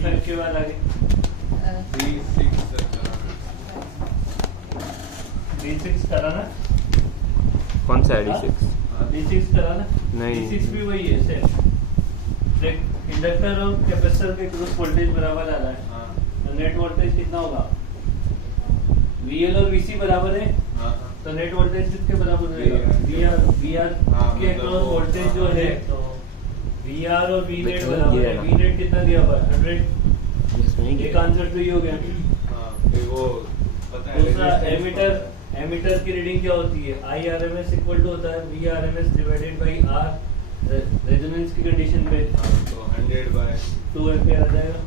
V5 के बाद आगे D6 करा ना? कौन सा है D6? D6 करा ना? नहीं। D6 भी वही है सेम। देख इंडक्टर और कैपेसिटर के क्रॉस वोल्टेज बराबर आ रहा है, तो नेट वोल्टेज कितना होगा? VL और VC बराबर है, तो नेट वोल्टेज किसके बराबर रहेगा? VR के क्रॉस वोल्टेज जो है, तो VR और VNet बराबर है। VNet कितना दिया हुआ है? 100। एक आंसर तो ये हो गया। वो पता है दूसरा एमीटर की रीडिंग क्या होती है? IRMS इक्वल टू होता है VRMS divided by R, resonance की कंडीशन पे तो 100/2 एम्पियर आ जाएगा।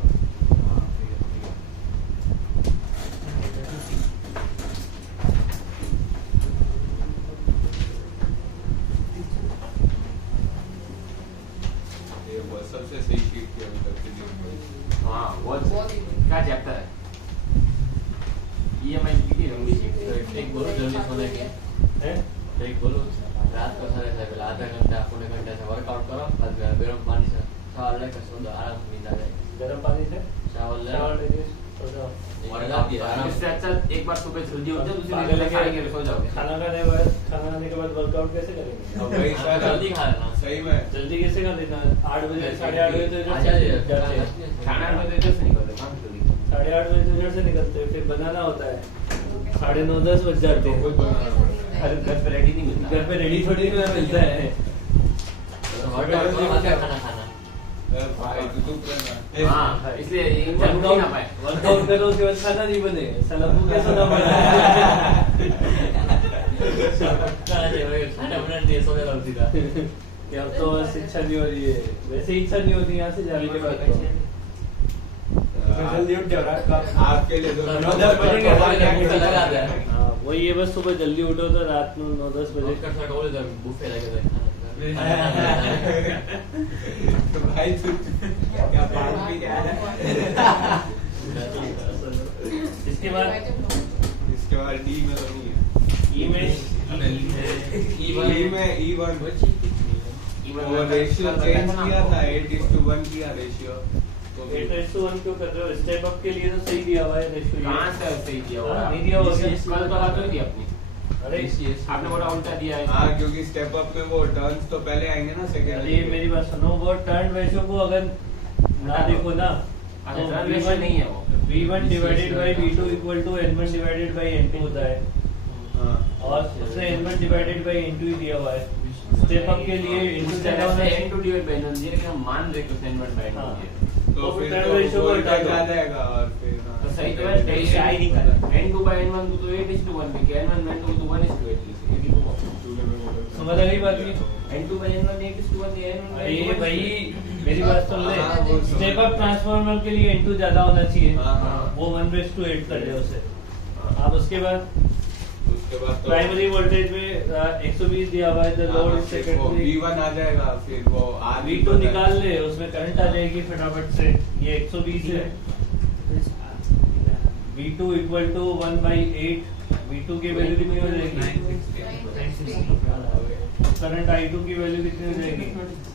ये वो सबसे सही शीट की अभी तक की। हाँ वो क्या चैप्टर है? EMI की लंबी शीट। एक बोलो जल्दी सोने की हैं? एक बोलो रात को सारे से पहले आधा घंटा पौने घंटे से वर्कआउट करो, बस गर्म पानी से शावर लेकर सो जाओ, आराम से नींद आ जाएगी। गर्म पानी से शावर शावर ले लेके सो जाओ। वर्कआउट आराम से। अच्छा एक बार सुबह जल्दी उठ जाओ, दूसरे दिन खा के सो जाओगे। खाना खाने के बाद वर्कआउट कैसे करेंगे? अब वही सर जल्दी खा लेना। सही में जल्दी कैसे कर देना? 8 बजे 8:30 बजे तो इधर अच्छा से जी, जाते हैं। खाना में तो इधर से निकलते हैं जल्दी। 8:30 बजे तो इधर से निकलते हैं, फिर बनाना होता है 9:30 बज जाते हैं। घर पे रेडी नहीं मिलता। घर पे रेडी थोड़ी ना मिलता है। वर्कआउट करो, आगे खाना खाना। भाई तू चुप रहना। हाँ इसलिए इंसान उठ ही ना पाए। वर्कआउट करो उसके बाद खाना नहीं बने, साला भूखे सोना पड़ा। खाना बना दिए सो गया सीधा। कि अब तो बस इच्छा नहीं हो रही है, वैसे ही इच्छा नहीं होती यहाँ से जाने के बाद तो। जल्दी उठ जाओ रात का आपके लिए तो 9-10 बजे के बाद भूख लगा दिया। हाँ वही है, बस सुबह जल्दी उठो तो रात में 9-10 बजे। बुफे लगे भाई तू क्या पानी पी के आया? इसके बाद डी में तो नहीं है। ई में E1 वो रेशियो चेंज किया था 8:1 किया रेशियो। तो 8:1 क्यों कर रहे हो? स्टेप अप के लिए तो सही दिया हुआ है रेशियो। कहाँ से सही दिया हुआ है? नहीं दिया हुआ क्या? कल तो बात हुई थी अपनी। अरे आपने बोला उल्टा दिया है। हाँ क्योंकि स्टेप अप में वो टर्न्स तो पहले आएंगे ना सेकंड। अरे मेरी बात सुनो, वो टर्न रेशियो को अगर ना देखो ना अच्छा टर्न रेशियो नहीं है वो। V1 divided by V2 equal to N1 divided by N2 होता है, हाँ और उसने N1 डिवाइडेड बाई N2 ही दिया हुआ है। स्टेप अप के लिए इनटू ज्यादा होना है। N2 डिवाइड बाय N1 ये कि हम मान रहे कि N1 बाय हाँ। N2 तो फिर फिर turn तो ratio को वोल्टेज हटा दो। आ जाएगा और फिर हाँ। तो सही तो है रेशियो आई नहीं कर। N2 बाय N1 तो 8:1 भी कि N1 N2 तो 1:8 समझ आ गई बात ये? N2 बाय N1 8:1 ये N1 अरे भाई मेरी बात सुन ले, हाँ, वो समझ- स्टेप अप ट्रांसफार्मर के लिए N2 ज्यादा होना चाहिए, हाँ, हाँ। वो 1:8 कर दे उसे। हाँ। अब उसके बाद उसके बाद तो प्राइमरी वोल्टेज में 120 दिया हुआ है, तो हाँ, लोड फिर वो सेकेंडरी V1 आ जाएगा फिर वो V2 निकाल ले, उसमें करंट आ जाएगी फटाफट से। ये 120 है, V2 इक्वल टू 1/8। V2 की वैल्यू कितनी हो जाएगी? करंट I2 की वैल्यू कितनी हो जाएगी?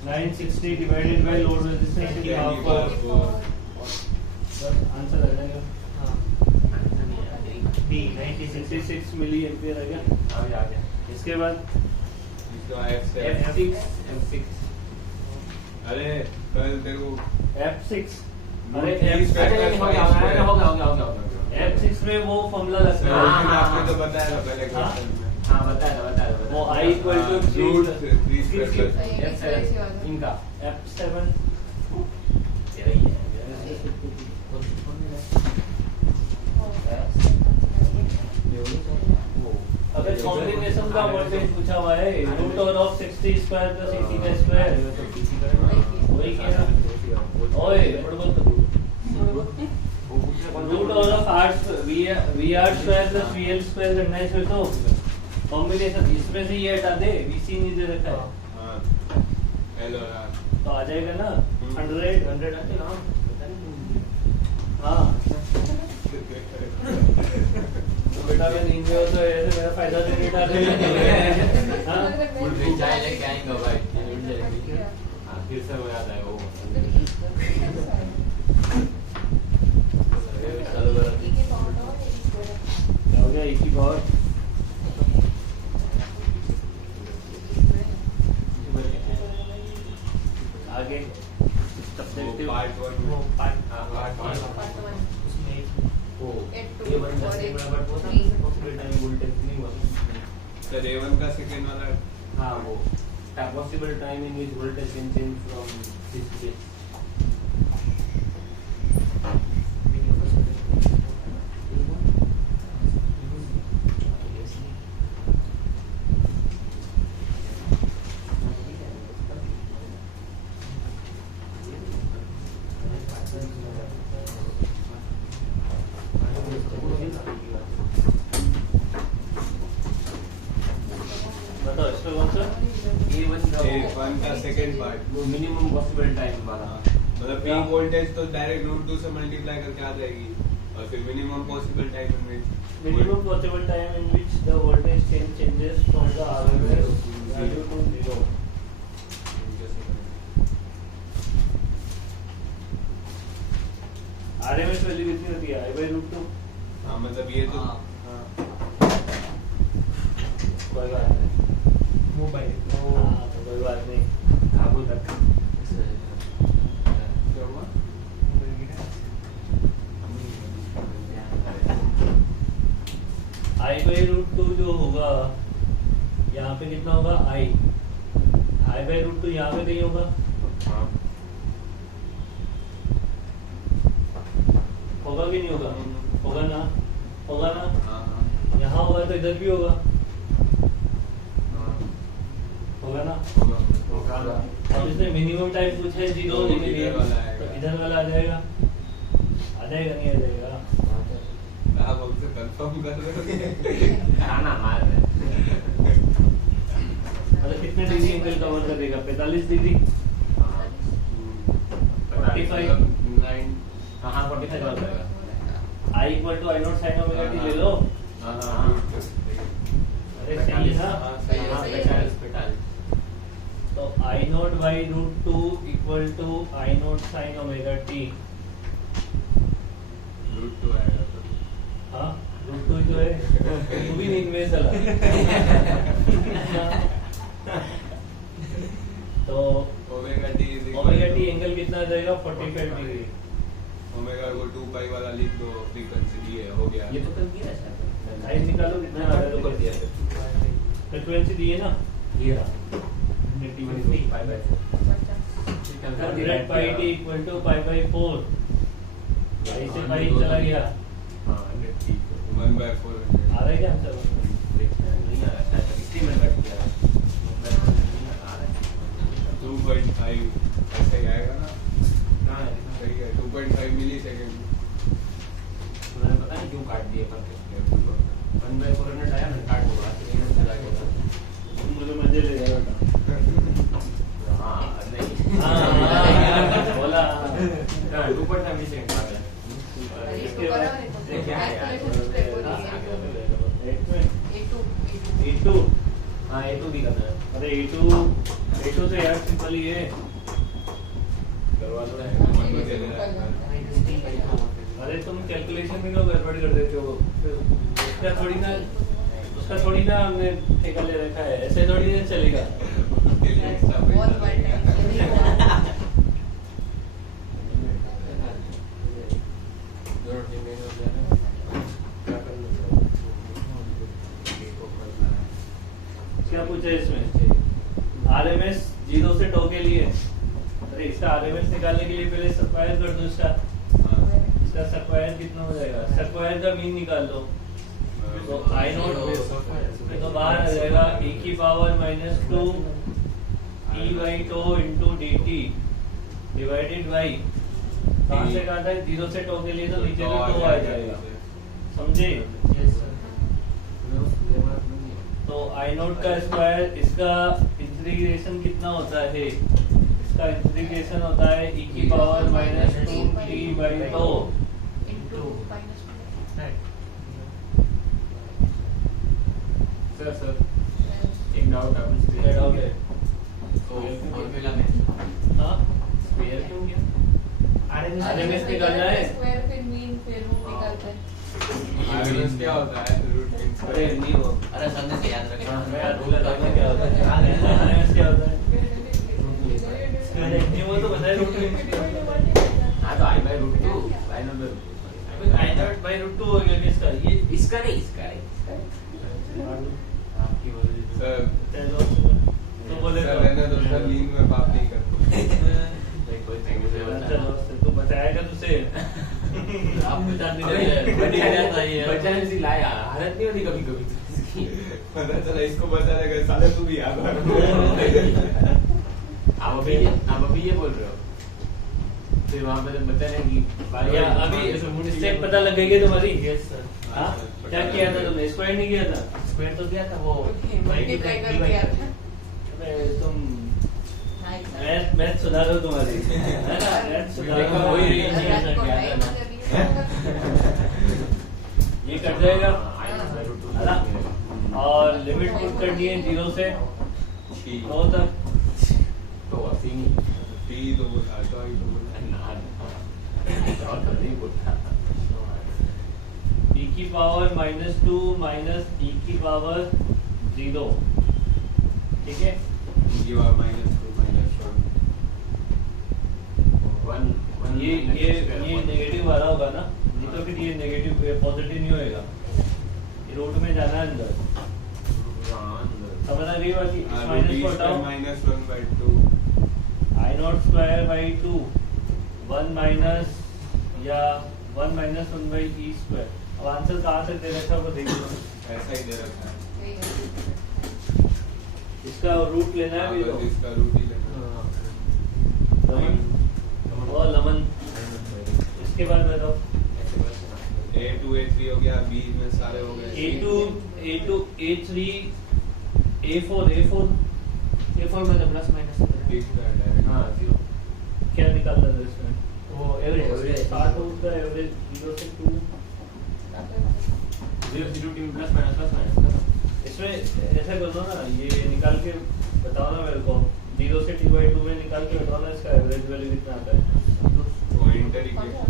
960 डिवाइडेड बाय लोड रेजिस्टेंस की पावर। बस आंसर आ जाएगा। B 66 मिली एम्पियर आ गया। आ गया। इसके बाद F6 अरे कल तेरे को F6, अरे F6 F6 में वो फॉर्मूला लगता है। आपने तो बताया था पहले हाँ। क्वेश्चन में हाँ बताया वो I equal to root 3 F7 इनका F7 तेरा ही है। अगर कॉम्बिनेशन का वोल्टेज पूछा हुआ है, root over of 60 square plus 80 का स्क्वायर, वही क्या ना? ओए बड़बड़ तो root over of VR square plus VL square करना है इसमें, तो कॉम्बिनेशन इसमें से ये हटा दे, VC नहीं दे रखा है। हाँ हेलो यार तो आ जाएगा ना 100 आते ना। हाँ बेटा मैं नींद में हो तो ऐसे मेरा फायदा नहीं उठा रहे। हाँ फुल भी चाय लेके आएंगे भाई नींद जाएगी। हाँ फिर से हो जाता है वो। e की पावर आगे सब्जेक्टिव पार्ट 1 वो में पार्ट पार्ट उसमें एक वो At ये वन 2 का और से एक बराबर वो था 3 पॉसिबल टाइम वोल्टेज नहीं हुआ सर A1 का सेकंड वाला हाँ वो possible time in which voltage can change from this to this बताओ इसका कौन सा A1 का सेकंड पार्ट वो मिनिमम पॉसिबल टाइम वाला मतलब पीक वोल्टेज तो डायरेक्ट रूट 2 से मल्टीप्लाई करके आ जाएगी और फिर मिनिमम पॉसिबल टाइम में minimum possible time in which the voltage change changes from the RMS value to 0. RMS value कितनी होती है? I by root 2. हाँ मतलब ये तो हाँ। कोई बात नहीं। मोबाइल हाँ, तो कोई बात नहीं। काबू तक क्या हुआ I by root 2 जो होगा यहाँ पे कितना होगा? I by root 2 यहाँ पे कहीं होगा? हाँ होगा कि नहीं होगा? होगा ना? होगा ना? हाँ यहाँ होगा तो इधर भी होगा। हाँ होगा ना? होगा अब इसमें मिनिमम टाइम कुछ है 0 होने के लिए, इधर वाला आएगा। तो इधर वाला आ जाएगा। आ जाएगा नहीं आ जाएगा? आप हमसे कंफर्म कर रहे हो खाना मार रहे मतलब कितने डिग्री एंगल कवर करेगा? 45 डिग्री? 45? हाँ 45 हो जाएगा I equal to I naught sin omega t ले लो। अरे सही है ना? हाँ, सही है, हाँ, सही है। 45 तो I naught by root 2 equal to I naught sin omega t। Root 2 आएगा तो हाँ, root 2 जो है, तू भी नींद में चला। तो omega T omega T angle कितना आ जाएगा? 45 डिग्री। ओमेगा को 2 पाई वाला लिख दो फ्रीक्वेंसी दी है हो गया ये तो कर दिया शायद साइन निकालो कितना आ रहा तो कर दिया है? फ्रीक्वेंसी दी है ना? ये रहा 23 5/4 100 pi t equal to pi by 4। पाई से पाई चला गया। हाँ 100 1/4 आ रहा है क्या आंसर? नहीं आ रहा है 60 में कट गया 2.5 ऐसे ही आएगा ना कहाँ है सही है 2.5 मिली सेकेंड उन्होंने पता नहीं क्यों काट दिए पर 1/400 आया ना काट हुआ चला गया मुझे मजे ले रहा था। हाँ नहीं हाँ, बोला। 2.5 मिली सेकंड आ गया इसको करो ये क्या है यार? A2 हाँ ये तो भी करना है अरे A2 तो यार सिंपल ही है। करवा लो अरे तुम कैलकुलेशन में क्यों गड़बड़ कर देते हो? उसका थोड़ी ना हमने ठेका ले रखा है, ऐसे थोड़ी ना चलेगा। बहुत बड़ा टाइम क्या पूछा है इसमें? RMS 0 से टो के लिए। अरे इसका RMS निकालने के लिए पहले स्क्वायर कर दो इसका। इसका स्क्वायर कितना हो जाएगा? स्क्वायर का मीन निकाल लो। तो I नॉट तो बाहर आ जाएगा e की power -2 t by two into dt divided by कहाँ से कहाँ तक? 0 से टो के लिए तो नीचे का टो आ जाएगा। समझे? तो आई नोट का स्क्वायर, इसका इंटीग्रेशन कितना होता है? इसका इंटीग्रेशन होता है e की power -2 t by two. Sir एक डाउट है क्या डाउट है? फॉर्मूला में हाँ, स्क्वायर क्यों किया RMS निकालना है। स्क्वायर फिर मीन फिर रूट निकालते हैं RMS क्या होता है? रूट मीन अरे नहीं वो अरे संदेश याद रखना मैं याद भूल रहा था क्या होता है RMS क्या होता है नहीं वो तो बताए रूट हाँ तो I by root 2 I not I not by root 2 हो गया किसका ये इसका नहीं इसका आपकी वजह सर चलो तो बोले सर रहने दो सर, लीन में बात नहीं करते। चलो तू बताएगा तुझे आप बता नहीं बच्चा ने सी लाया हालत नहीं होती कभी कभी इसकी पता चला इसको बता देगा साले तू भी याद रख। आप अभी ये बोल रहे हो फिर वहाँ पे जब बच्चा ने कि या अभी इससे पता लग गई है तुम्हारी यस सर हाँ क्या किया था तुमने स्क्वायर नहीं किया था स्क्वायर तो दिया था वो मल्टीप्लाई कर दिया था अबे तुम नाइस मैथ सुधारो तुम्हारी है ना मैथ सुधारो वही रात को क्या टाइम था? मुझे भी ये कट जाएगा आई नॉट बाय रूट 2 है ना और लिमिट पुट करनी है 0 से 9 तक तो असी नहीं टी तो बोला तो ही तो बोला। और तो नहीं बोलता e की पावर -2 माइनस e की पावर 0 ठीक है ये वाला -2 -1 ये नेगेटिव वाला होगा ना नहीं तो फिर ये नेगेटिव पॉजिटिव नहीं होएगा ये रूट में जाना है अंदर समझ आ गई बात की माइनस को हटाओ -1/2 आई नॉट स्क्वायर बाई 2 1 माइनस या 1 माइनस 1 बाई ई स्क्वायर अब आंसर कहाँ से दे रखा है वो देख लो ऐसा ही दे रखा है। इसका रूट लेना है भी हाँ, तो बस इसका रूट ही लेना लमन और लमन इसके बाद बताओ है। A2 A3 हो गया, B में सारे हो गए। A2 A3 A4 A4 में तो प्लस माइनस ठीक है डायरेक्ट। हाँ 0 क्या निकालना है इसमें वो एवरेज स्टार्ट होता है एवरेज 0 से 2 0 से 2 टीम प्लस माइनस इसमें ऐसा कर दो ना ये निकाल के बताओ ना मेरे को 0 से t/2 में निकाल के बताओ ना इसका एवरेज वैल्यू कितना आता है पॉइंटर इक्वेशन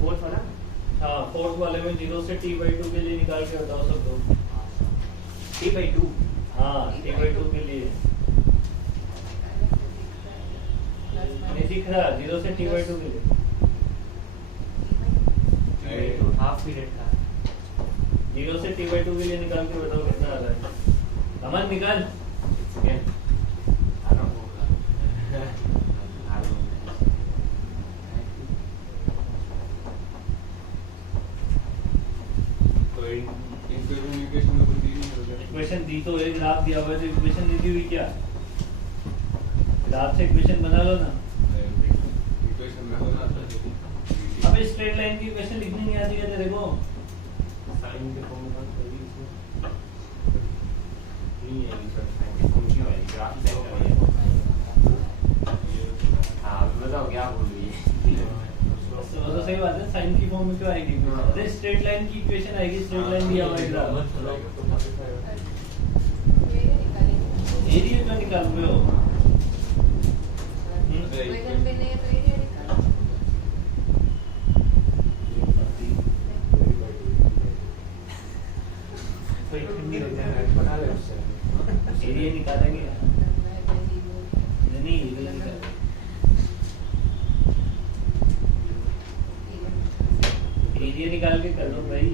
फोर्थ वाला हाँ फोर्थ वाले में 0 से t/2 के लिए निकाल के बताओ सब लोग t/2 हाँ t/2 के लिए नहीं दिख रहा 0 से t/2 के लिए हाफ पीरियड का 0 से t/2 के लिए निकाल के बताओ कितना आ रहा है अमन निकाल सेकंड आई डोंट नो तो इक्वेशन में कुछ दी नहीं होगा। इक्वेशन दी तो एक ग्राफ दिया हुआ है तो इक्वेशन नहीं दी हुई क्या ग्राफ से इक्वेशन बना लो ना इक्वेशन में होना अब स्ट्रेट लाइन की इक्वेशन लिखनी नहीं आती है तेरे को साइन के फॉर्म में कोई इसमें नहीं है सर साइन के फॉर्म क्यों है ग्राफ सेट करिए हाँ बताओ क्या बोल रही है वो तो सही बात है साइन की फॉर्म में क्यों आएगी अरे स्ट्रेट लाइन की इक्वेशन आएगी स्ट्रेट लाइन दिया हुआ है ग्राफ एरिया क्यों निकाल रहे हो इक्वेशन पे नहीं है तो एरिया निकालो बना ले उससे एरिया निकालेंगे नहीं एरिया निकाल एरिया निकाल के कर लो भाई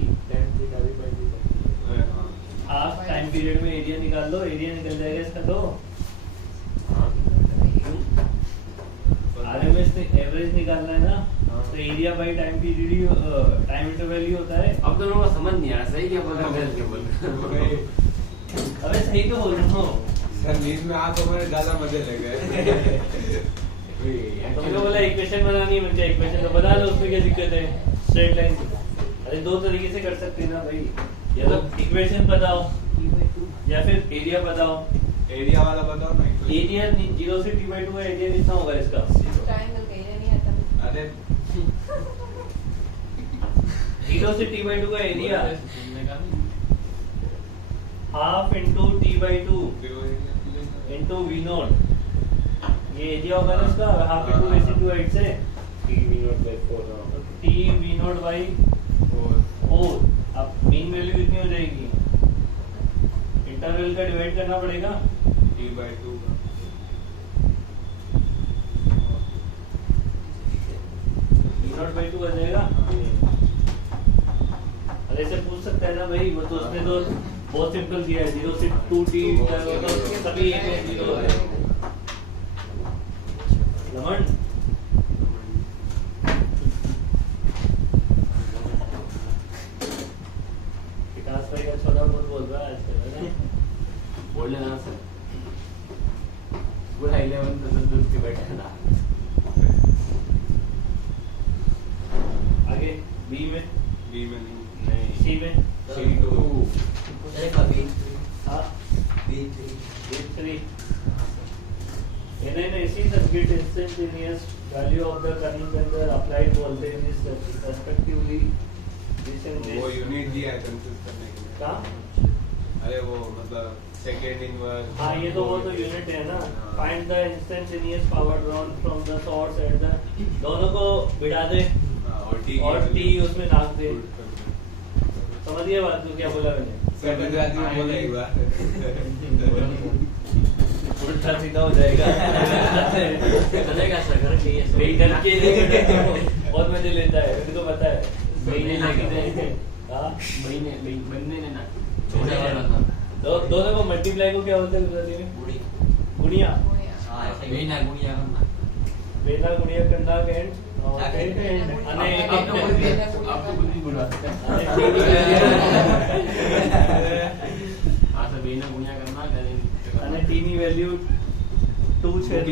हाफ टाइम पीरियड में एरिया निकाल लो एरिया निकल जाएगा इसका तो आरएमएस एवरेज निकालना है ना तो area by time period time interval ही होता है अब दोनों को समझ नहीं आ रहा सही क्या बोल रहा है गलत क्या बोल रहा है अबे सही तो बोल रहा हूँ सर नींद में आ तो मेरे ज्यादा मजे ले गए। तुमने बोला इक्वेशन बनानी है मुझे इक्वेशन तो बना लो उसमें क्या दिक्कत है स्ट्रेट लाइन अरे दो तरीके से कर सकते हैं ना भाई या तो इक्वेशन बताओ या फिर एरिया बताओ एरिया वाला बताओ ना equation। एरिया 0 से t/2 का एरिया कितना होगा इसका ट्रायंगल का एरिया नहीं आता अरे 0 से t/2 का area half into t/2 into v0 ये एरिया होगा ना इसका हाफ इंटू बेस इंटू 8 से टी वी नॉट बाई 4 तो टी वी नॉट बाई 4। अब मीन वैल्यू कितनी हो जाएगी? इंटरवल का डिवाइड करना पड़ेगा T/2 का वी नॉट बाई 2 आ जाएगा। अरे ऐसे पूछ सकता है ना भाई, वो तो उसने तो बहुत सिंपल किया है, 0 से 2t तो सभी एक है 0 है। लमन विकास भाई का छोटा बहुत बोल रहा है आजकल, है ना? बोल लेना सर पूरा 11 तक उसके बैठा था। आगे बी में, B में नहीं सी में, C2 हाँ B3 in an AC circuit instantaneous value of the current and the applied voltage is respectively वो यूनिट दिया है कंसिस्ट करने के लिए। कहाँ? अरे वो मतलब सेकेंड इनवर्स। हाँ ये तो वो तो यूनिट है ना। Find the instantaneous power drawn from the source at the, दोनों को बिठा दे और और टी उसमें नाप दे। समझिए बात को क्या बोला मैंने? सर गुजराती में बोला एक बार। उल्टा सीधा हो जाएगा। चलेगा सर घर के ये सब। नहीं डर के नहीं, बहुत मजे लेता है, मेरे को पता है। महीने लगे थे। हाँ महीने बनने ने ना छोटे वाला था। दोनों को मल्टीप्लाई को क्या बोलते हैं गुजराती में? बूढ़ी। गुणिया। हाँ ऐसे ही ना गुड़िया करना। बेटा गुणिया करना एंड आगे અને आपको कुछ भी बुरा हाँ सर बेना गुणिया करना અને t ની વેલ્યુ 2/3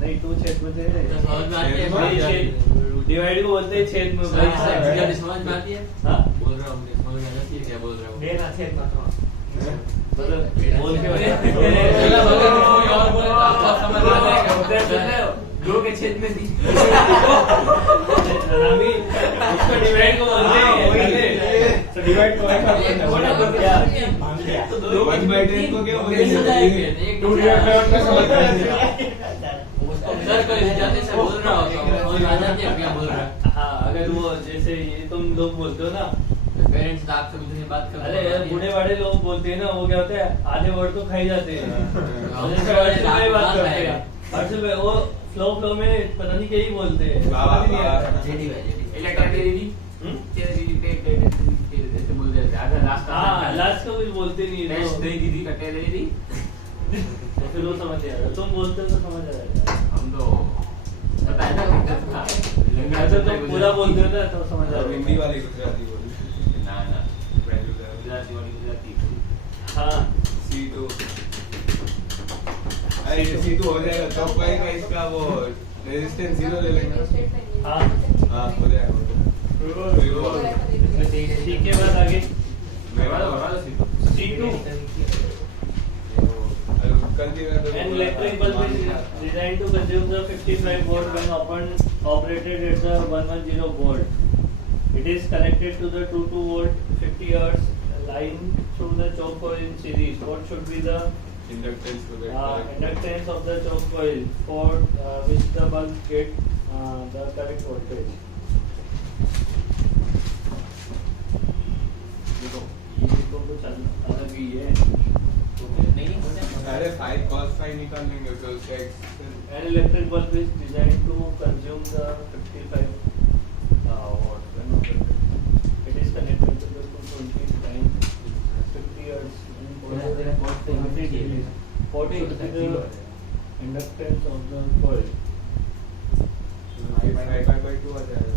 नहीं 2/3 समझ में आती है डिवाइड को बोलते हैं छेद में भाई। सर समझ में आती है। हाँ बोल रहा हूँ समझ में आती है क्या बोल रहा हूँ। मतलब बोल के और बोले तो आप समझ में आएगा दो के छेद में थी रवि उसको डिवाइड को बोलते हैं। तो डिवाइड को तो 1/10 को क्या बोलते हैं? सर कोई जाते से बोल रहा होता हूँ समझ में आ जाती है क्या बोल रहा है। हाँ अगर वो जैसे ये तुम लोग बोलते हो ना, पेरेंट्स आपसे मुझे बात कर। अरे बूढ़े वाले लोग बोलते हैं ना, वो क्या होता है आधे वर्ड तो खाई जाते हैं। जैसे हाँ। अर्जुन भाई बात करते हैं, अर्जुन भाई वो फ्लो में पता नहीं क्या ही बोलते हैं। वाह, वाह, समझ नहीं आता। वाह। जेडी भाई जेडी। इलेक्ट्रिक दीदी तेरे दीदी पे ऐसे बोल देते अगर लास्ट हाँ लास्ट का कुछ बोलते नहीं है टेस्ट तो दे दीदी का टेल दीदी फिर वो समझ जाएगा। तुम बोलते हो तो समझ आ जाएगा। हम तो पता है ना अगर तुम पूरा बोलते हो ना तो समझ आ और हिंदी जाएगा। वाली गुजराती बोल। ना ना गुजराती वाली गुजराती हाँ C2 अरे C2 हो जाएगा तो पाएगा इसका वो रेजिस्टेंस 0 ले लेंगे। हाँ हाँ हो जाएगा। सी के बाद आगे बता दो C2 An An electric bulb is designed to consume the 55 volt when operated at the 110 volt. It is connected to the 22 volt 50 hertz line through the choke coil in series. What should be the inductance to get inductance of the choke coil for which the bulb get the correct voltage? देखो ये तो कुछ अलग ही है। अरे 5 cos 5 निकाल लेंगे तो उसका An electric bulb is designed to consume the 55 watt when operated. It is connected to the 220 line 50 hertz and 40 degrees. What is the inductance of the coil? 5/2 आ जाएगा।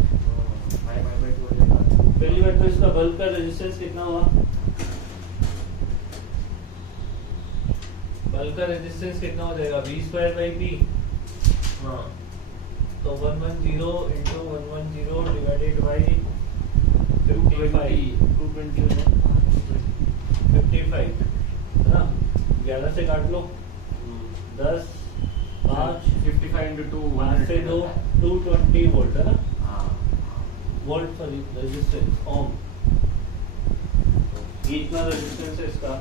पहली बात तो इसका बल्ब का रेजिस्टेंस कितना हुआ? बल्ब का रेजिस्टेंस कितना हो जाएगा? V²/P। हाँ तो 110 into 110 divided by 55 55 है ना? 11 से काट लो 10 5 55 into 2 5 से 2 220 वोल्ट है ना? हाँ वोल्ट सॉरी रेजिस्टेंस ओम। ये इतना रेजिस्टेंस है इसका।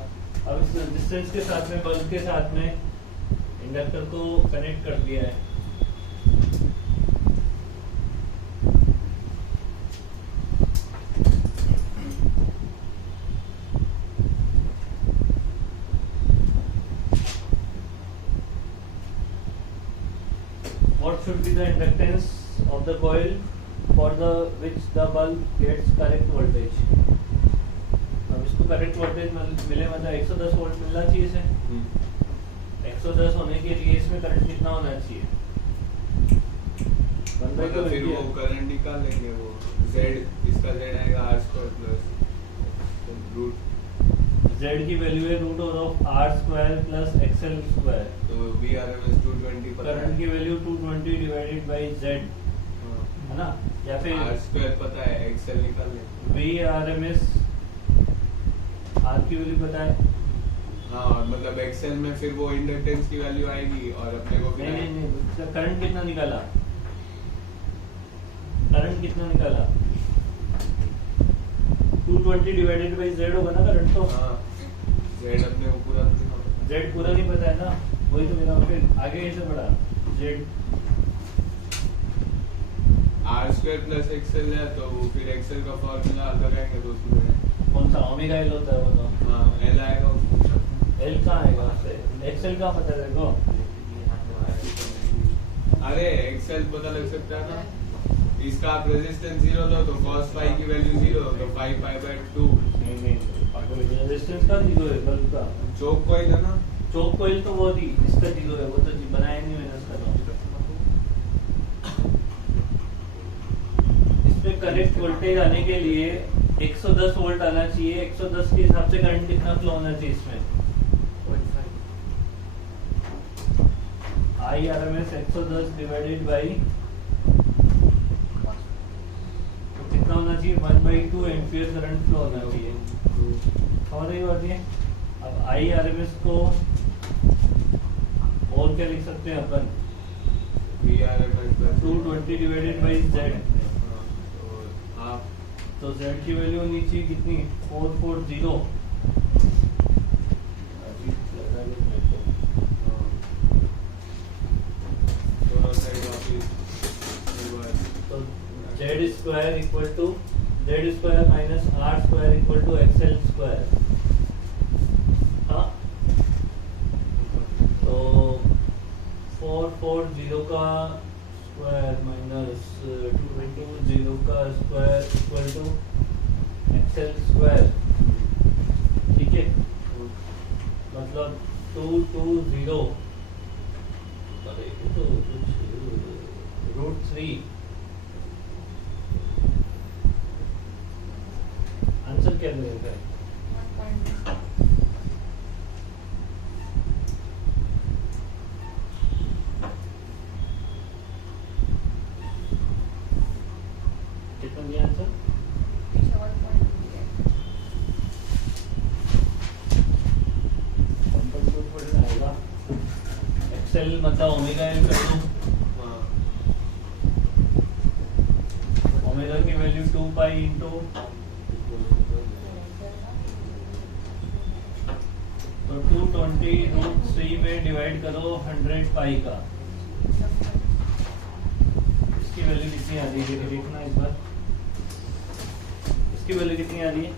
अब इस रेजिस्टेंस के साथ में बल्ब के साथ में इंडक्टर को कनेक्ट कर दिया है। what should be the inductance of the coil for the which the bulb gets correct voltage. अब इसको correct voltage मिले मतलब 110 वोल्ट मिलना चाहिए इसे. 110 होने के लिए इसमें करंट कितना होना चाहिए? मतलब फिर वो करंट निकाल लेंगे वो Z इसका Z आएगा R square plus root Z की वैल्यू है root of R square plus XL square. तो VRMS 220 पता करंट की है वैल्यू 220 डिवाइडेड बाय Z है ना, या फिर R स्क्वायर पता है XL निकाल लेंगे. VRMS R की वैल्यू पता है. हाँ और मतलब XL में फिर वो इंडक्टेंस की वैल्यू आएगी और अपने को नहीं करंट कितना निकाला? करंट कितना निकाला? 220 डिवाइडेड बाय Z होगा ना करंट तो. हाँ Z अपने को पूरा Z पूरा नहीं पता है ना, वही तो मेरा फिर आगे कैसे बढ़ा. Z R square plus XL है तो वो फिर XL का फॉर्मूला लगाएंगे तो उसमें कौन सा ओमेगा L होता है वो तो. हाँ L आएगा उसमें. L कहाँ आएगा उससे? XL कहाँ पता है देखो. अरे XL पता लग सकता है ना. इसका आप रेजिस्टेंस 0 लो तो cos phi की वैल्यू 0 तो phi pi by 2. नहीं रेजिस्टेंस का 0 है बल्ब का. चोक कॉइल है ना. चौक कोयल तो वो थी, इसका 0 है, वो तो बनाया नहीं मैंने उसका तो. इसमें करेक्ट वोल्टेज आने के लिए 110 वोल्ट आना चाहिए. 110 के हिसाब से करंट कितना फ्लो होना चाहिए इसमें? IRMS 110 डिवाइडेड बाई कितना होना चाहिए? 1/2 एम्पियर करंट फ्लो होना चाहिए. और ये बात है. अब IRMS को और क्या लिख सकते हैं अपन? VRMS plus 220 divided by Z. तो आप तो Z की वैल्यू होनी चाहिए कितनी? 440. दोनों साइड वापस तो Z square equal to Z square minus R square equal to XL square. हाँ तो 440 का स्क्वायर माइनस 220 का square equal to XL square. ठीक है, मतलब 220 अरे ये तो कुछ √3. आंसर क्या मिलेगा? कितना दिया आंसर? एक्सेल मतलब ओमेगा एल कर दो. ओमेगा की वैल्यू 2 पाई इंटू तो 220 में डिवाइड करो 100 पाई का. इसकी वैल्यू कितनी आ रही है देखना इस बार. इसकी वैल्यू कितनी आ रही है?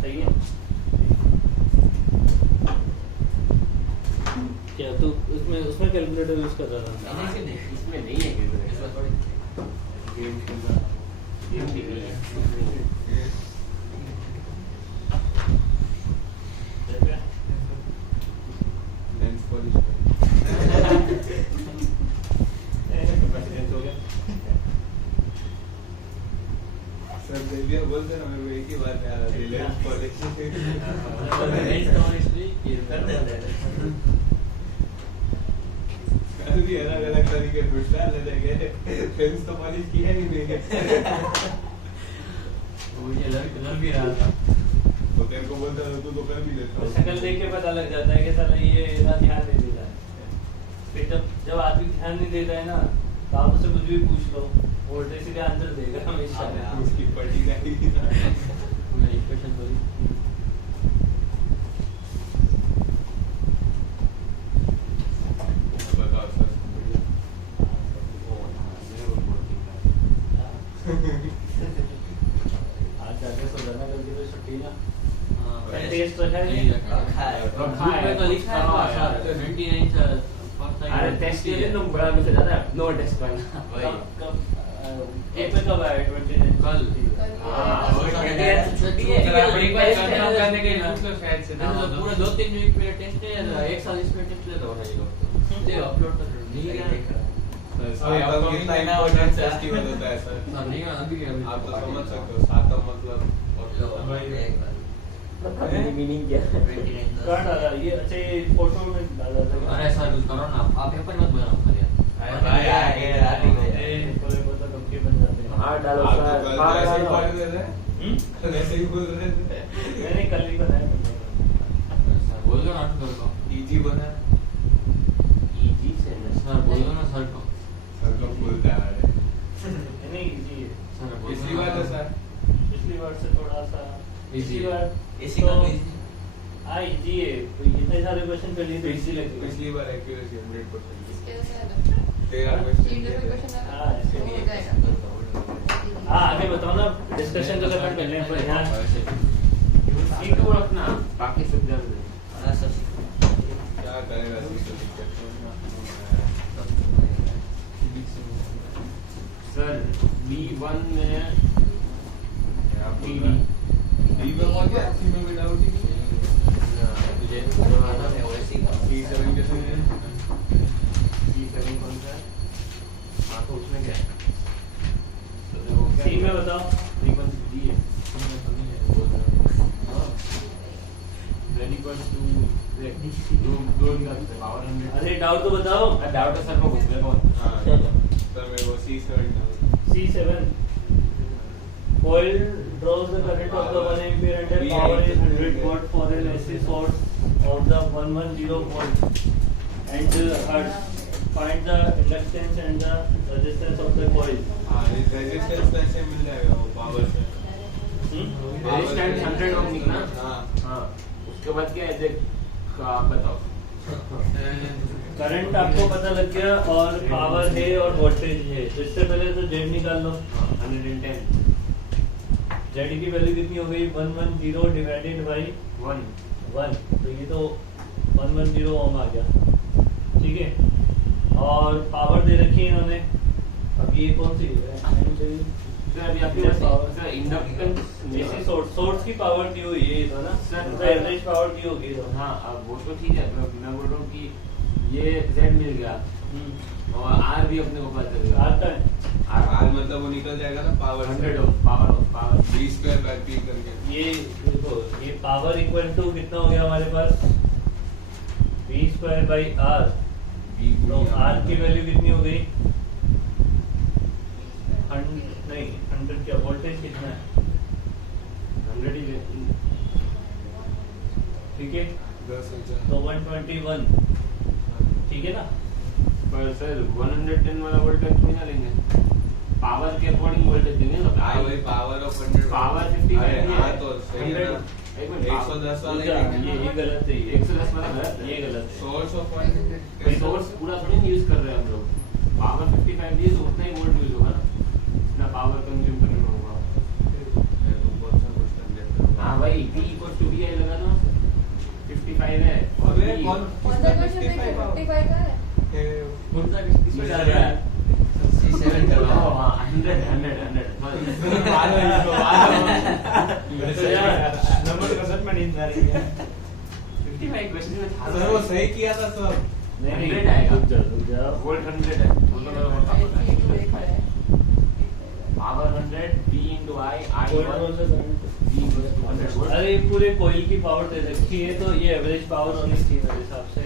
सही है क्या? तो उसमें कैलकुलेटर यूज कर रहा था. इसमें नहीं है लेंस पॉलिश सर देविया बोलते ना मेरे को एक ही बात याद आती है लेंस पॉलिश. अभी अलग अलग तरीके पूछना लगे लेंस तो पॉलिश की है नहीं भी रहा था. तो तेरे को बोलता था तू तो कर भी लेता. शक्ल देख के पता लग जाता है कि साला ये इतना ध्यान नहीं देता है. फिर जब आदमी ध्यान नहीं देता है ना तो आप उससे कुछ भी पूछ लो वोल्टेज सीधे आंसर देगा हमेशा. उसकी पटी नहीं इक्वेशन बोली बताओ सर. रखा है नहीं रखा है रखा है। में तो लिखा है हाँ, यार। 29 सर फर्स्ट अरे टेस्ट के लिए तुम बड़ा मुझे ज्यादा नो टेस्ट करना वही एक में कब आया 29 कल हाँ, वो तो कहते हैं, छुट्टी है। जरा एक बार टेस्ट कंफर्म है। करने के लिए पूछ लो शायद से ना पूरा 2-3 वीक में टेस्ट है एक साल इसमें टेस्ट लेता होगा ये लोग ये अपलोड कर नहीं क्या सातम कितना इम्पोर्टेंट फेस्टिवल होता है सर सर नहीं अभी आप तो समझ सकते हो सातम मतलब मीनिंग क्या है? कहाँ डाला ये? अच्छा ये फोटो में डाला था क्या? अरे सर कुछ करो ना आप पेपर मत बनाओ खाली बोले बोलता धमकी बन जाते हैं। हाँ डालो आप सर, तो कल हाँ ऐसे ही डालो। बोल रहे थे कल ऐसे ही बोल रहे थे मैंने कल ही बनाया सर बोल दो ना सर को इजी बना इजी से ना सर बोल दो ना सर को सर लोग बोलता है नहीं इजी है। सर बोल पिछली बार तो सर पिछली बार से थोड़ा सा Easy पिछली है। बार इसी का तो- तो easy। हाँ इजी है तो इतने सारे क्वेश्चन कर लिए तो इजी लगे पिछली बार एक्यूरेसी 100% इसके वजह तेरा से क्वेश्चन इंटरव्यू क्वेश्चन हाँ, इसके हो लिए। जाएगा हाँ आगे बताओ ना डिस्कशन तो खत्म कर लें पर यहाँ सी को रखना बाकी सब जान दे क्या करेगा सर B1 में डी में कौन गया सी में भी डाउट ही मुझे जो आता है वैसे ही था C7 कैसे है C7 कौन सा है? हाँ तो उसमें क्या है? तो वो क्या सी में बताओ B1 D है वेरी गुड टू दो पावर 100 अरे डाउट तो बताओ डाउट है सर को पूछ ले कौन हां सर मेरे को C7 doubt C7 coil draws the current of the 1 ampere and the power is 100 watt for an AC source of the 110 volt and hertz. Find the inductance and the resistance of the coil. हां resistance कैसे मिल जाएगा वो power से resistance 100 ओम निकला हां हाँ उसके बाद क्या है देख आप बताओ करंट आपको पता लग गया और पावर है और वोल्टेज है तो इससे पहले तो जेड निकाल लो 110 जेड की वैल्यू कितनी हो गई 110 डिवाइडेड बाई 1 तो ये तो 110 ओम आ गया ठीक है और पावर दे रखी है इन्होंने अब ये कौन सी है सर अभी आपके पास सर इंडक्टेंस एसी सोर्स की पावर दी हुई है तो ना सर, एवरेज पावर दी होगी तो हाँ अब वो तो ठीक है मैं बोल रहा हूँ कि ये Z मिल गया और R भी अपने को पता चल गया आता है आर मतलब वो निकल जाएगा ना power 100 ohm power b square by p करके ये देखो ये पावर इक्वल टू कितना हो गया हमारे पास v square by R b तो आर की वैल्यू कितनी हो गई नहीं 100 क्या वोल्टेज कितना है 100 ही ठीक है 10,000 तो 121 ठीक है ना पर सर 110 वाला वोल्टेज थोड़ी ना लेंगे पावर के अकॉर्डिंग वोल्टेज देंगे ना हाँ वही पावर ऑफ 100 पावर 55 अरे है हाँ तो सही है ना 110 वाला ही लेंगे ये ना। गलत है ये 110 वाला गलत है ये गलत है सोर्स ऑफ कोई सोर्स पूरा थोड़ी यूज कर रहे हैं हम लोग पावर 55 दिए तो उतना ही वोल्ट यूज होगा ना इतना पावर कंज्यूम करना होगा हाँ भाई P इक्वल टू VI लगा दो 55 है और अबे V- कौन कौन सा क्वेश्चन देखिए 55 का है कौन सा किसमें डाल रहा है C7 कर रहा हाँ, हूँ 100 मारो इसको मारो तो यार नंबर का सच में नींद आ रही है 55 क्वेश्चन में था सर वो सही किया था सब नहीं 100 आएगा। रुक जाओ वोल्ट 100 है power 100 V into I I कोई कौन सा current? V equals to 100 volt अरे पूरे कोयल की पावर दे रखी है तो ये एवरेज पावर होनी चाहिए मेरे हिसाब से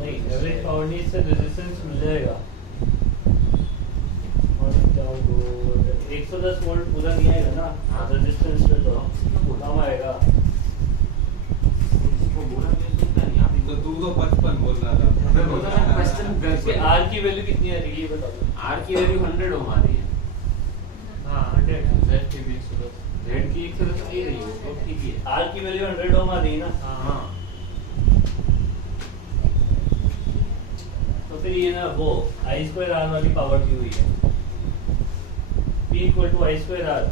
नहीं एवरेज पावर नहीं इससे रेजिस्टेंस मिल जाएगा और क्या वो 110 वोल्ट पूरा नहीं आएगा ना हाँ। रेजिस्टेंस पे तो कम आएगा इसको बोला मैं सुनता नहीं आप तो तू तो 55 बोल रहा था मैं बोल रहा हूँ क्वेश्चन इसके आर की वैल्यू कितनी आ रही है ये बता दो R की वैल्यू 100 ओम आ रही है हाँ 100 Z के भी 110 Z की 110 नहीं रही है वो ठीक ही है आर की वैल्यू 100 ओम आ रही है ना हाँ तो फिर ये ना वो आई स्क्वायर आर वाली पावर दी हुई है P equal to I square R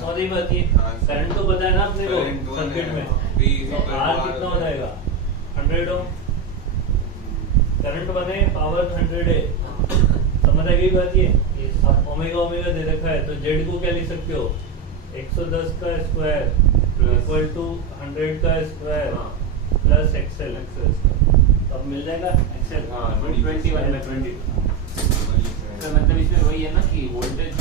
sorry बात ये करंट तो पता है ना अपने को सर्किट में, तो आर कितना हो जाएगा 100 ओम। करंट बने पावर 100 है, समझ आ गई बात ये। अब ओमेगा ओमेगा दे रखा है तो जेड को क्या लिख सकते हो 110 का स्क्वायर इक्वल टू 100 का स्क्वायर प्लस एक्सएल। अब मिल जाएगा एक्सएल। हाँ 221/20। तो मतलब इसमें वही है ना कि वोल्टेज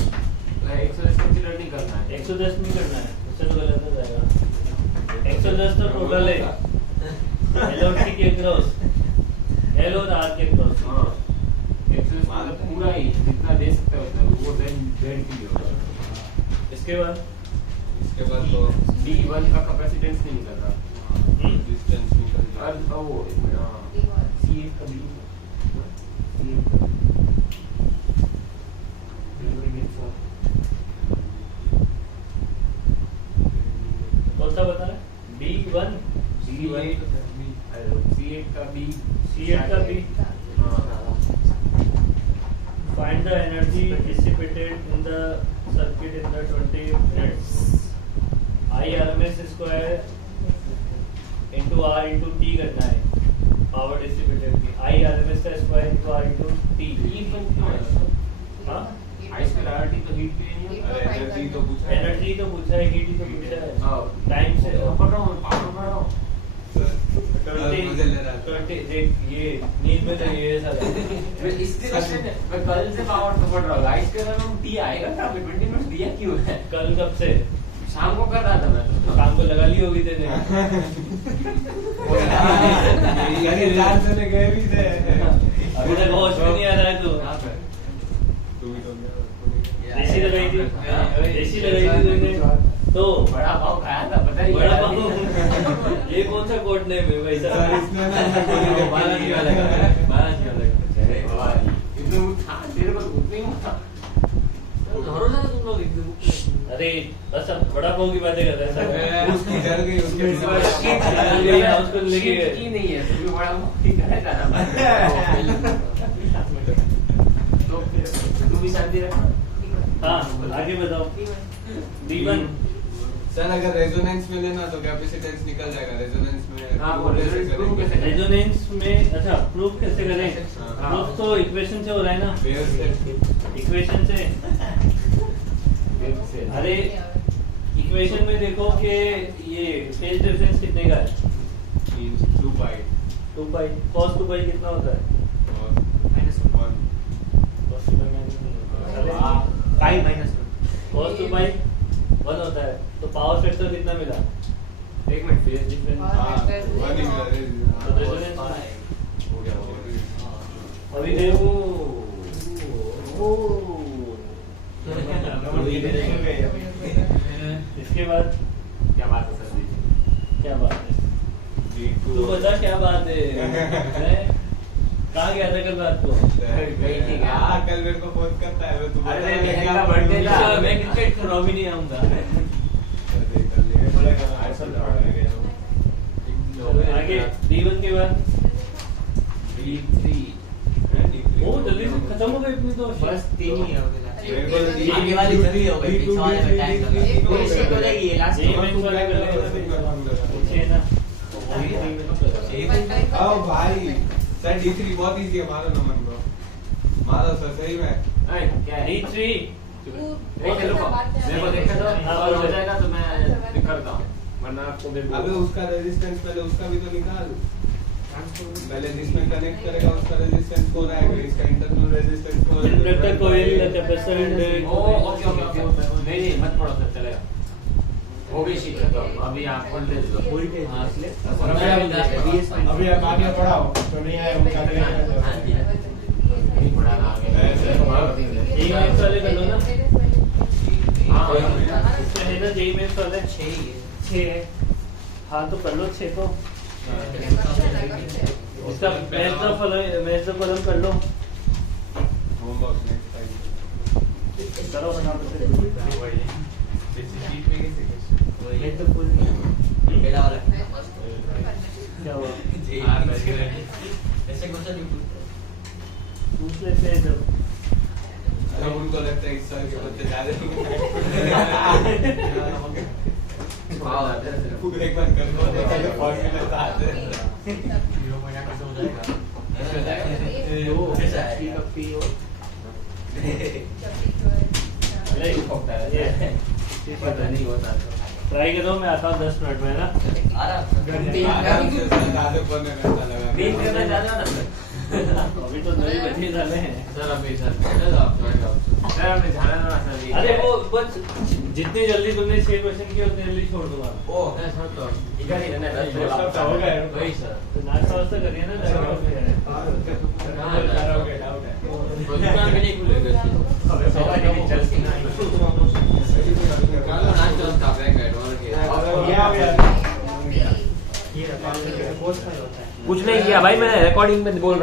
110 कंसीडर नहीं करना है। 110 नहीं करना है, उससे तो गलत हो जाएगा। 110 तो टोटल है एल और टी के क्रॉस, एल और आर के क्रॉस। हाँ 110 मतलब पूरा ही जितना दे सकता है उतना वो देन जेड की होगा। इसके बाद तो D1 का कैपेसिटेंस नहीं निकल रहा। डिस्टेंस निकल और जाएगा। वो हाँ D1 C1 का B कौन सा बता रहा है D1 C8 का B C8 का B। Find the energy dissipated in the circuit in the 20 minutes. I RMS square into R into T करना है power dissipated की। I RMS का square into R into T। हाँ? I square RT तो heat के लिए नहीं अरे एनर्जी तो पूछा है। एनर्जी तो पूछा है, हीट ही तो पूछा है। हाँ टाइम से पढ़ रहा हूँ पावर पढ़ रहा हूँ। मुझे ले रहा था। 20 देख ये नींद में तो ये सारा मैं इसके क्वेश्चन मैं कल से पावर तो पढ़ रहा हूँ। I square में T आएगा था, 20 मिनट दिया क्यों है? कल कब से शाम को कर रहा था मैं तो। काम को लगा ली होगी तेने। यानी जान से ले गए भी थे। अभी तक होश में नहीं आ रहा है तू। तू भी तो गया। देसी लगाई थी, देसी लगाई थी तूने तो बड़ा पाव खाया था पता ही बड़ा पाव। ये कौन सा कोड नेम है भाई सर साहब? इसमें ना बालाजी वाला का, बालाजी वाला का। अरे भाई इतने वो था तेरे को उतने ही था। भरोसा है तुम लोग एकदम। अरे बस अब बड़ा पाव की बातें कर रहे हैं सब। उसकी जल गई उसके उसको लेके की गए। नहीं है तुम्हें बड़ा ठीक है जाना तो फिर तू भी शांति रखना। हाँ आगे बताओ D1 सर अगर रेजोनेंस में लेना तो कैपेसिटेंस निकल जाएगा। रेजोनेंस में हाँ, वो resonance proof कैसे करें? रेजोनेंस में अच्छा प्रूफ कैसे करें? प्रूफ तो इक्वेशन से हो रहा है ना, वेव से इक्वेशन से। अरे इक्वेशन में देखो कि ये फेज डिफरेंस कितने का है 2 पाई 2 पाई cos 2 पाई कितना होता है और cos 2 पाई cos 2 पाई 1 होता है तो पावर फैक्टर कितना मिला एक मिनट फेज डिफरेंस हाँ वन ही मिला तो रेजोनेंस हो गया हो गया। अभी देखो इसके बाद क्या बात है सर जी क्या बात है तू बता क्या बात है हैं? कहाँ गया था कल रात को हाँ कल मेरे को फोन करता है तू अरे बहन का birthday था। अच्छा, मैं क्रिकेट खेल रहा हूँ, अभी नहीं आऊंगा आगे D1 के बाद D3 ओ जल्दी से खत्म हो गई इतनी तो बस 3 ही है आगे वाली जल्दी हो गई, पीछे वाले में टाइम लगा। कोई स्टेप हो जाएगी ये लास्ट ये मैच वाले कर लेंगे पीछे है ना आओ भाई सर D3 बहुत इजी है। मारो नमन को मारो सर सही में। क्या है D3 देख लो मेरे को देखा तो और हो जाएगा तो मैं करता हूँ वरना आपको मेरे अबे उसका रेजिस्टेंस पहले उसका भी तो निकाल। पहले जिसमें कनेक्ट करेगा उसका रेजिस्टेंस को रहेगा, इसका इंटरनल रेजिस्टेंस को इंडक्टर कोइल कैपेसिटर ओ ओके ओके ओके नहीं नहीं मत पढ़ो सर चलेगा वो भी सीख सकते हो अभी आप पढ़ ले लो हाँ इसलिए अभी आप आगे पढ़ाओ तो नहीं आए उनका नहीं पढ़ाना आगे जेई मैथ्स वाले कर लो ना हाँ इसमें है ना जेई मैथ्स वाले 6 है हाँ तो कर लो 6 तो इसका मैथ्स का फॉर्म कर लो होमवर्क नेक्स्ट टाइम करो फटाफट से ये तो फुल नहीं पहला वाला क्या हुआ ऐसे क्वेश्चन नहीं पूछते पूछ लेते हैं जब जब उनको लगता है इस साल के बच्चे ज्यादा पूरे एक बार कर दो फॉर्मूला तो आते हैं 0 महीना कैसे हो जाएगा? पता नहीं होता ट्राई करो मैं आता हूँ 10 मिनट में ना आराम से ज्यादा पढ़ने में अच्छा लगा अभी तो 9 बजे झाले हैं सर अभी सर आप सर हमने झाला ना सर अरे वो बस जितनी जल्दी तुमने 6 क्वेश्चन किए उतनी जल्दी छोड़ दूंगा ओ सर तो इधर ही रहना है सब हो गया वही सर तो नाश्ता वास्ता करिए ना दुकान भी नहीं खुलेगा अबे बाबा ये चलती नहीं नाश्ता का बैग है और के कुछ नहीं किया भाई मैं रिकॉर्डिंग में बोल रहा हूँ